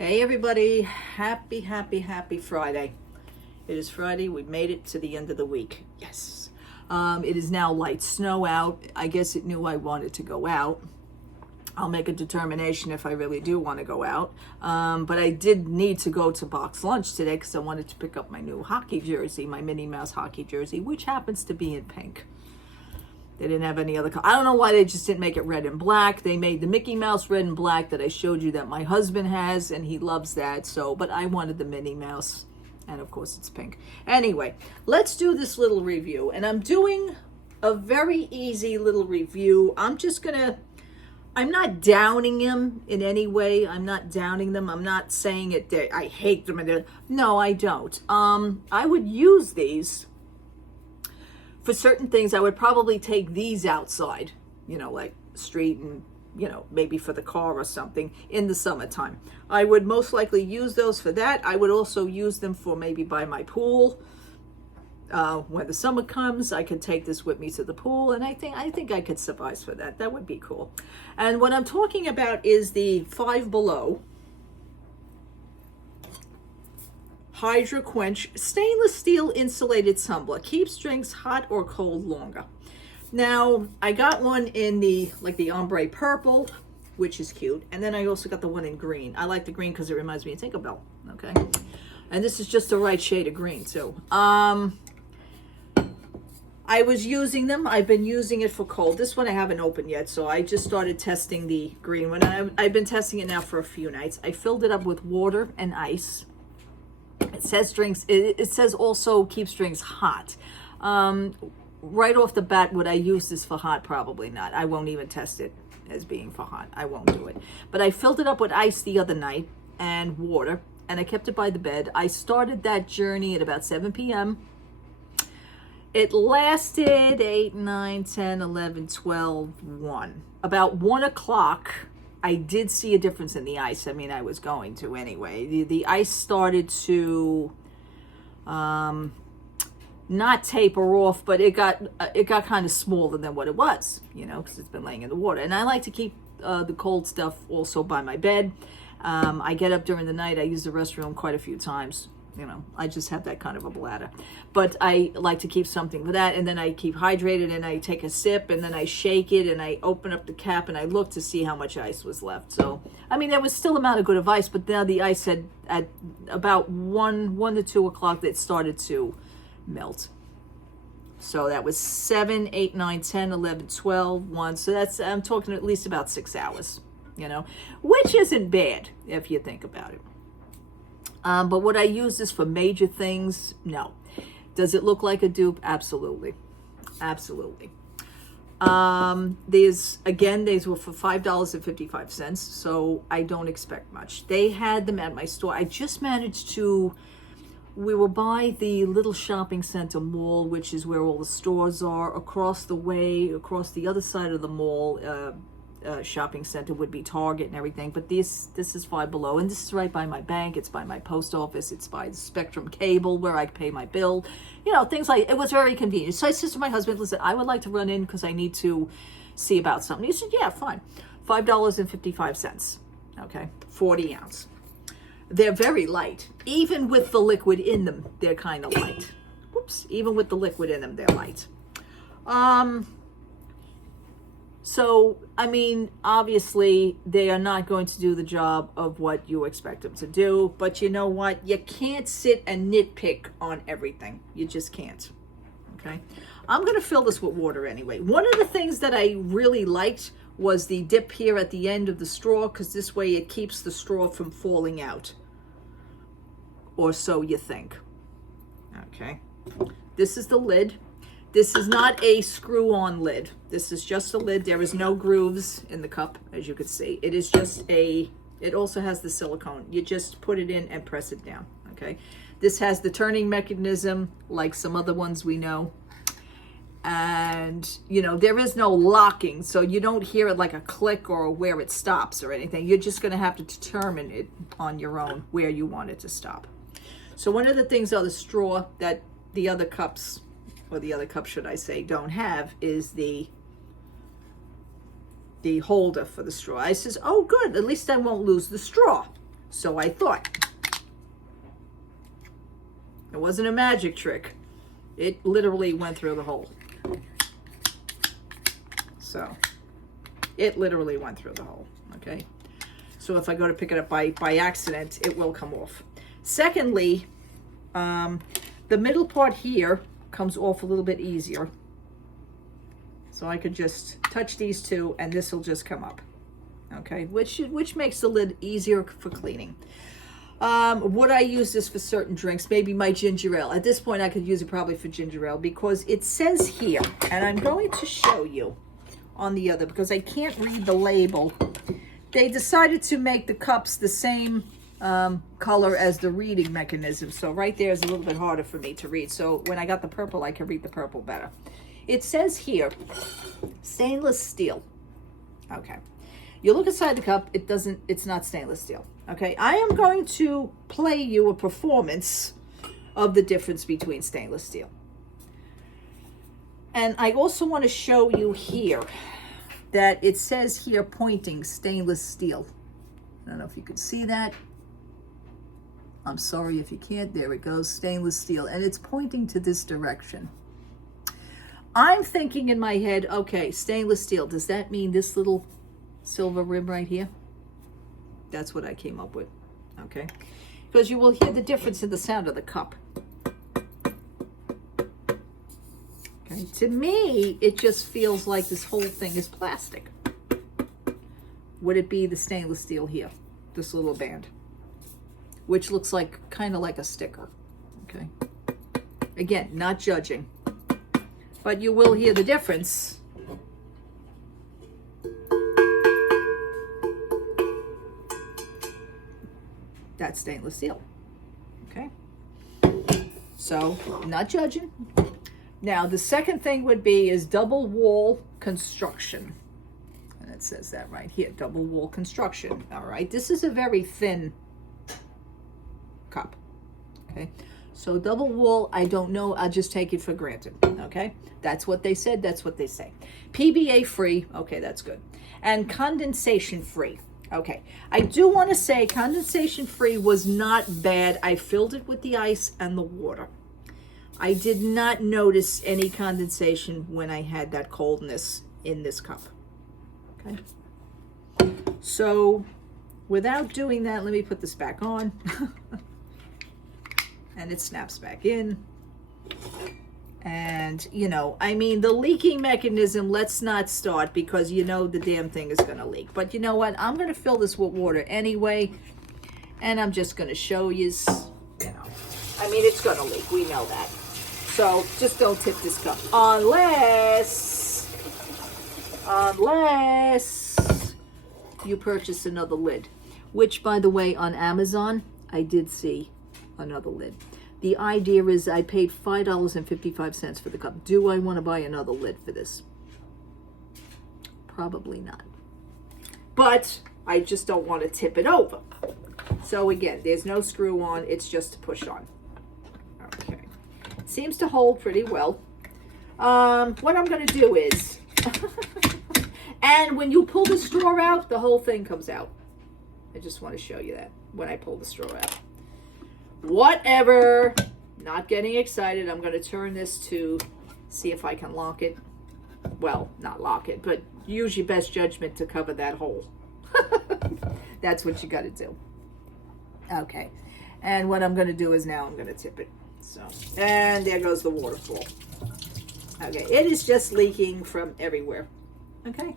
Hey everybody, happy Friday. It is Friday, we made it to the end of the week. Yes. It is now light snow out. I guess it knew I wanted to go out. I'll make a determination if I really do want to go out. But I did need to go to box lunch today because I wanted to pick up my new hockey jersey, my Minnie Mouse hockey jersey, which happens to be in pink. They didn't have any other color. I don't know why they just didn't make it red and black. They made the Mickey Mouse red and black that I showed you that my husband has, and he loves that. So, but I wanted the Minnie Mouse, and of course it's pink. Anyway, let's do this little review, and I'm doing a very easy little review. I'm not downing them in any way. I'm not downing them. I'm not saying it. I hate them. No, I don't. I would use these for certain things. I would probably take these outside, like street and, maybe for the car or something in the summertime. I would most likely use those for that. I would also use them for maybe by my pool. When the summer comes, I could take this with me to the pool, and I think I could suffice for that. That would be cool. And what I'm talking about is the Five Below Hydro Quench stainless steel insulated tumbler. Keeps drinks hot or cold longer. Now, I got one in the ombre purple, which is cute. And then I also got the one in green. I like the green because it reminds me of Tinkerbell. Okay. And this is just the right shade of green too. I was using them. I've been using it for cold. This one I haven't opened yet, so I just started testing the green one. I've been testing it now for a few nights. I filled it up with water and ice. It says drinks. It says also keeps drinks hot. Right off the bat, would I use this for hot? Probably not. I won't even test it as being for hot. I won't do it. But I filled it up with ice the other night and water, and I kept it by the bed. I started that journey at about 7 p.m. It lasted 8, 9, 10, 11, 12, 1. About 1 o'clock, I did see a difference in the ice. I mean, I was going to anyway. The ice started to not taper off, but it got kind of smaller than what it was, because it's been laying in the water. And I like to keep the cold stuff also by my bed. I get up during the night. I use the restroom quite a few times. I just have that kind of a bladder. But I like to keep something for that, and then I keep hydrated, and I take a sip, and then I shake it, and I open up the cap, and I look to see how much ice was left. So, I mean, there was still amount of good of ice, but now the ice had, at about 1 to 2 o'clock, it started to melt. So that was 7, 8, 9, 10, 11, 12, 1. So I'm talking at least about 6 hours, which isn't bad if you think about it. But would I use this for major things? No. Does it look like a dupe? Absolutely. Absolutely. These were for $5.55, so I don't expect much. They had them at my store. I just managed we were by the little shopping center mall, which is where all the stores are. Across the way, across the other side of the mall, shopping center would be Target and everything, but this is Five Below, and this is right by my bank. It's by my post office. It's by the Spectrum cable where I pay my bill. Things like it was very convenient. So I said to my husband, "Listen, I would like to run in because I need to see about something." He said, "Yeah, fine." $5.55. Okay, 40 ounce. They're very light, even with the liquid in them. They're kind of light. Whoops! Even with the liquid in them, they're light. So, I mean, obviously, they are not going to do the job of what you expect them to do. But you know what? You can't sit and nitpick on everything. You just can't. Okay? I'm going to fill this with water anyway. One of the things that I really liked was the dip here at the end of the straw, because this way it keeps the straw from falling out. Or so you think. Okay? This is the lid. This is not a screw-on lid. This is just a lid. There is no grooves in the cup, as you can see. It is just it also has the silicone. You just put it in and press it down, okay? This has the turning mechanism, like some other ones we know. And, there is no locking, so you don't hear it like a click or where it stops or anything. You're just going to have to determine it on your own where you want it to stop. So one of the things on the straw that the other cups, or the other cup should I say, don't have is the holder for the straw. I says, oh good, at least I won't lose the straw. So I thought. It wasn't a magic trick. It literally went through the hole. So it literally went through the hole, okay? So if I go to pick it up by accident, it will come off. Secondly, the middle part here comes off a little bit easier. So I could just touch these two and this will just come up, okay? Which makes the lid easier for cleaning. Would I use this for certain drinks? Maybe my ginger ale. At this point, I could use it probably for ginger ale because it says here, and I'm going to show you on the other because I can't read the label. They decided to make the cups the same color as the reading mechanism. So right there is a little bit harder for me to read. So when I got the purple, I can read the purple better. It says here, stainless steel. Okay. You look inside the cup, it's not stainless steel. Okay, I am going to play you a performance of the difference between stainless steel. And I also want to show you here that it says here pointing stainless steel. I don't know if you can see that. I'm sorry if you can't. There it goes, stainless steel. And it's pointing to this direction. I'm thinking in my head, okay, stainless steel. Does that mean this little silver rim right here? That's what I came up with, okay? Because you will hear the difference in the sound of the cup. Okay, to me, it just feels like this whole thing is plastic. Would it be the stainless steel here, this little band, which looks like kind of like a sticker, okay? Again, not judging, but you will hear the difference. That's stainless steel, okay? So, not judging. Now, the second thing would be is double wall construction. And it says that right here, double wall construction, all right? This is a very thin cup, okay? So double wall, I don't know, I'll just take it for granted, okay? That's what they said, that's what they say. PBA free, okay, that's good. And condensation free. Okay, I do want to say condensation free was not bad. I filled it with the ice and the water. I did not notice any condensation when I had that coldness in this cup. Okay, so without doing that, let me put this back on. And it snaps back in. And, you know, I mean, the leaking mechanism, let's not start because you know the damn thing is going to leak. But you know what? I'm going to fill this with water anyway. And I'm just going to show you, I mean, it's going to leak. We know that. So just don't tip this cup. Unless you purchase another lid. Which, by the way, on Amazon, I did see another lid. The idea is I paid $5.55 for the cup. Do I want to buy another lid for this? Probably not. But I just don't want to tip it over. So again, there's no screw on. It's just to push on. Okay. Seems to hold pretty well. What I'm going to do is... and when you pull the straw out, the whole thing comes out. I just want to show you that when I pull the straw out. Whatever, not getting excited. I'm going to turn this to see if I can lock it. Well, not lock it, but use your best judgment to cover that hole. That's what you got to do. Okay, and what I'm going to do is now I'm going to tip it. So, and there goes the waterfall. Okay, it is just leaking from everywhere. Okay,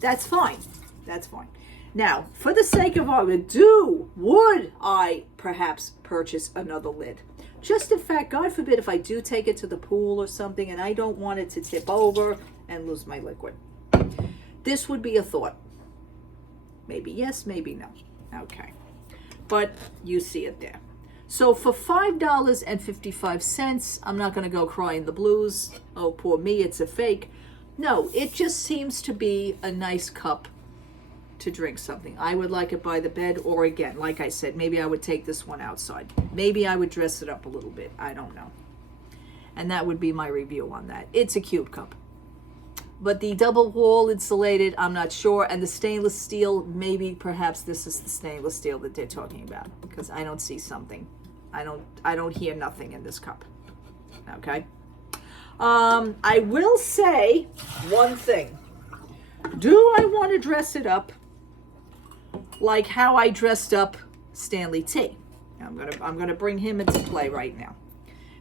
that's fine. That's fine. Now, for the sake of argument, would I perhaps purchase another lid? Just in fact, God forbid if I do take it to the pool or something and I don't want it to tip over and lose my liquid. This would be a thought. Maybe yes, maybe no. Okay. But you see it there. So for $5.55, I'm not going to go crying the blues. Oh, poor me, it's a fake. No, it just seems to be a nice cup to drink something. I would like it by the bed, or again, like I said, maybe I would take this one outside. Maybe I would dress it up a little bit. I don't know. And that would be my review on that. It's a cute cup. But the double wall insulated, I'm not sure. And the stainless steel, maybe perhaps this is the stainless steel that they're talking about, because I don't see something. I don't hear nothing in this cup. Okay. I will say one thing. Do I want to dress it up like how I dressed up Stanley T? I'm gonna bring him into play right now,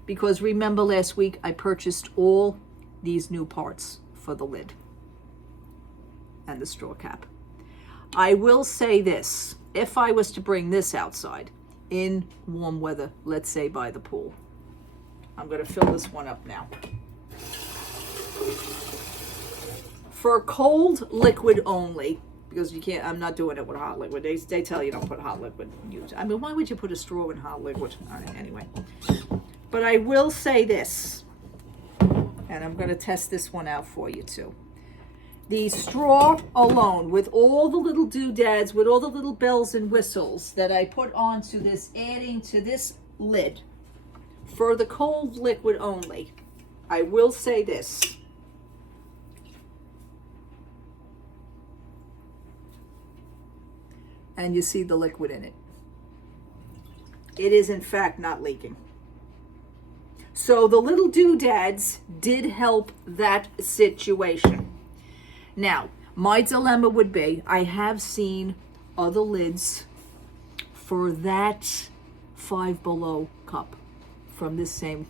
because remember last week I purchased all these new parts for the lid and the straw cap. I will say this: if I was to bring this outside in warm weather, let's say by the pool, I'm gonna fill this one up now. For cold liquid only, because you can't, I'm not doing it with hot liquid. They tell you don't put hot liquid. I mean, why would you put a straw in hot liquid? All right, anyway. But I will say this, and I'm going to test this one out for you too. The straw alone, with all the little doodads, with all the little bells and whistles that I put onto this, adding to this lid, for the cold liquid only, I will say this. And you see the liquid in it. It is in fact not leaking. So the little doodads did help that situation. Now, my dilemma would be, I have seen other lids for that Five Below cup from this same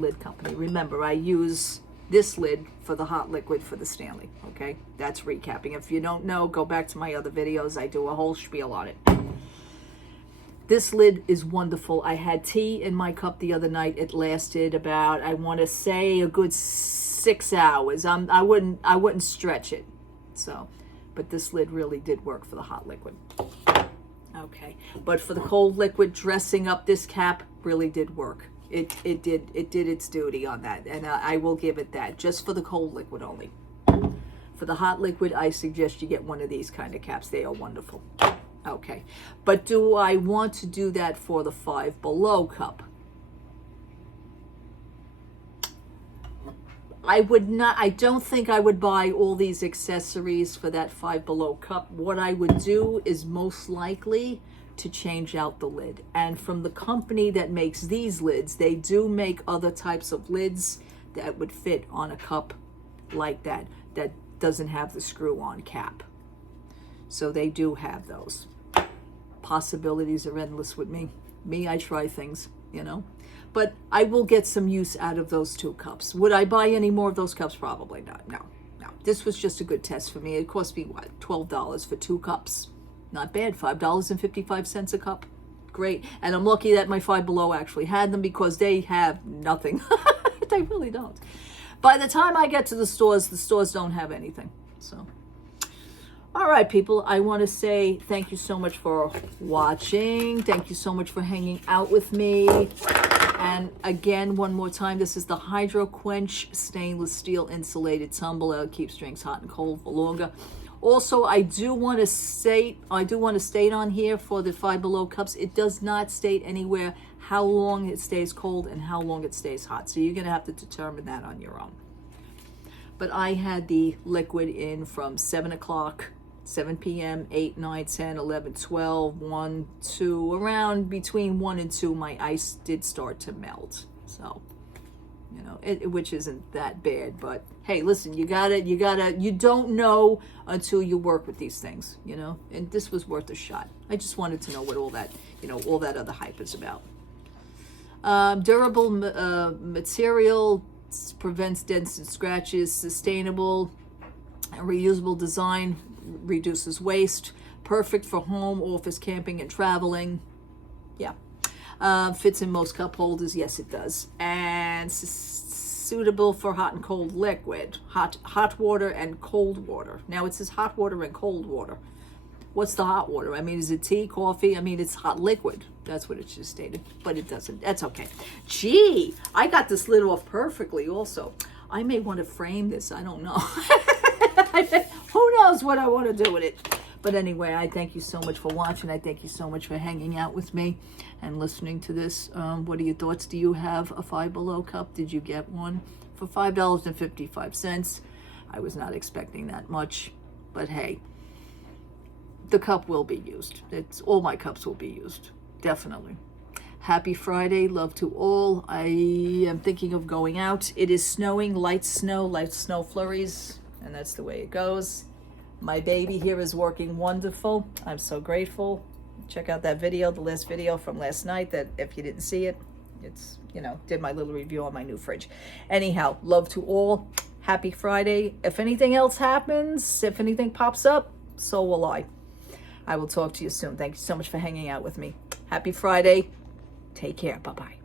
lid company. Remember, I use this lid for the hot liquid for the Stanley, okay? That's recapping. If you don't know, go back to my other videos. I do a whole spiel on it. This lid is wonderful. I had tea in my cup the other night. It lasted about, I want to say, a good 6 hours. I wouldn't stretch it. So, but this lid really did work for the hot liquid. Okay, but for the cold liquid, dressing up this cap really did work. It did its duty on that, and I will give it that, just for the cold liquid only. For the hot liquid, I suggest you get one of these kind of caps. They are wonderful. Okay, but do I want to do that for the Five Below cup? I would not. I don't think I would buy all these accessories for that Five Below cup. What I would do is most likely to change out the lid. And from the company that makes these lids, they do make other types of lids that would fit on a cup like that, that doesn't have the screw-on cap. So they do have those. Possibilities are endless with me. I try things, you know. But I will get some use out of those two cups. Would I buy any more of those cups? Probably not. No. This was just a good test for me. It cost me, what, $12 for 2 cups. Not bad. $5.55 a cup. Great. And I'm lucky that my Five Below actually had them, because they have nothing. They really don't. By the time I get to the stores don't have anything. So, all right, people, I want to say thank you so much for watching. Thank you so much for hanging out with me. And again, one more time, this is the Hydro Quench stainless steel insulated tumbler. It keeps drinks hot and cold for longer. Also, I do want to state on here for the Five Below cups, it does not state anywhere how long it stays cold and how long it stays hot. So you're going to have to determine that on your own. But I had the liquid in from 7 o'clock, 7 p.m., 8, 9, 10, 11, 12, 1, 2, around between 1 and 2, my ice did start to melt. So, you know, which isn't that bad, but hey, listen, you don't know until you work with these things, you know, and this was worth a shot. I just wanted to know what all that, all that other hype is about. Durable material, prevents dents and scratches, sustainable and reusable design, reduces waste, perfect for home, office, camping, and traveling. Yeah. Fits in most cup holders. Yes, it does. And suitable for hot and cold liquid, hot water and cold water. Now it says hot water and cold water. What's the hot water? I mean, is it tea, coffee? I mean, it's hot liquid. That's what it just stated, but it doesn't. That's okay. Gee, I got this lid off perfectly also. I may want to frame this. I don't know. Who knows what I want to do with it. But anyway, I thank you so much for watching. I thank you so much for hanging out with me and listening to this. What are your thoughts? Do you have a Five Below cup? Did you get one for $5.55? I was not expecting that much, but hey, the cup will be used. It's all my cups will be used, definitely. Happy Friday, love to all. I am thinking of going out. It is snowing, light snow flurries, and that's the way it goes. My baby here is working wonderful. I'm so grateful. Check out that video, the last video from last night, that if you didn't see it, it's, did my little review on my new fridge. Anyhow, love to all. Happy Friday. If anything else happens, if anything pops up, so will I. I will talk to you soon. Thank you so much for hanging out with me. Happy Friday. Take care. Bye-bye.